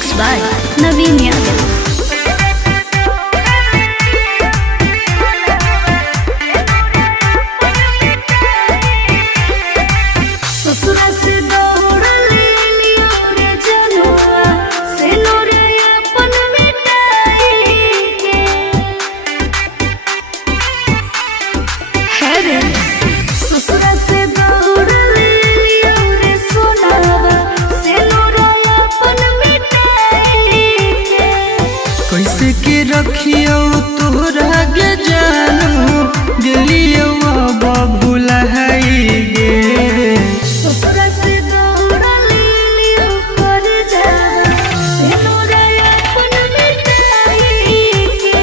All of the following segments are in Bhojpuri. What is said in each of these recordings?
Mixed by Naveen Yadav. कैसे के रखियो तोहरा के जानू दिलियो अब भूला है गे ससुरा से दौड़ा ले लियो कर जावा से नोरा अपन मिटाई के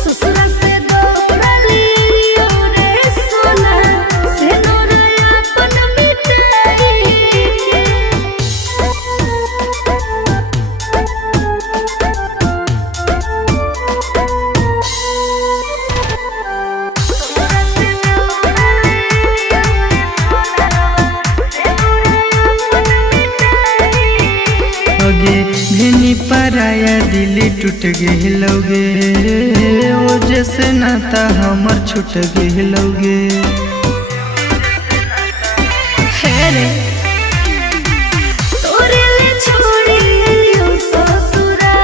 ससुरा से दौड़ा ले लियो रे सोना से नोरा अपन मिटाई गे भेनी पराया दिल टूट गेलोगे ओ जैसे नाता हमर छूट गेलोगे तोरे ले छोड़ी लियो ससुरा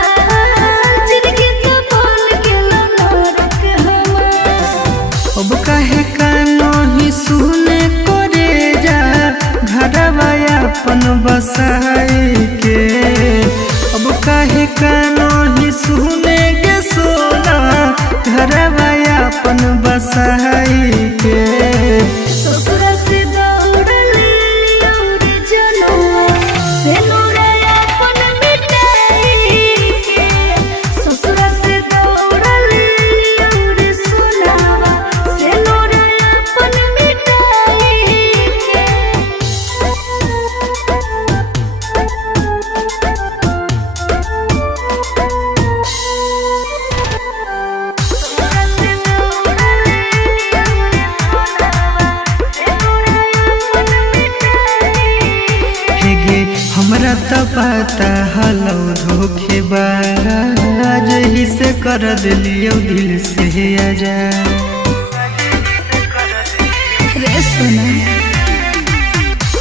जिंदगी तो बोल गेलो नरक हमार अब काहे कानो ही सुने करे जा घरवा अपन बसाई के अब काहे कानो ही सुने के सोना घरवा अपन बसाई के ससुरा से दौड़ा ले लियो रे जनवा से नोरा अपन मिटाई के ससुरा से दौड़ा ले लियो रे सोनावा से नोरा अपन मिटाई के हमरा तो पता हलो धोखेबाज ही से कर दिलियो दिल से आजा रे सोना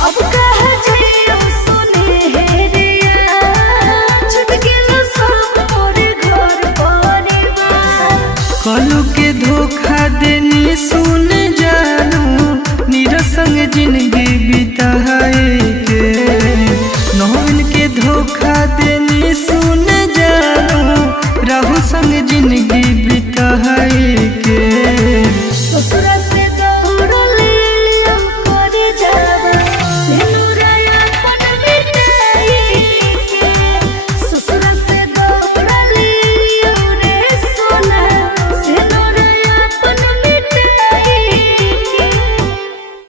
अब कहा जाइयो सुने हे रिया छुट गेलो सब मोरे घर परिवार कलू के धोखा देनी सुन जानू निरसंग जिंदगी बिताए के नौन के धोखा देनी सुन जानू रहू संग जिंदगी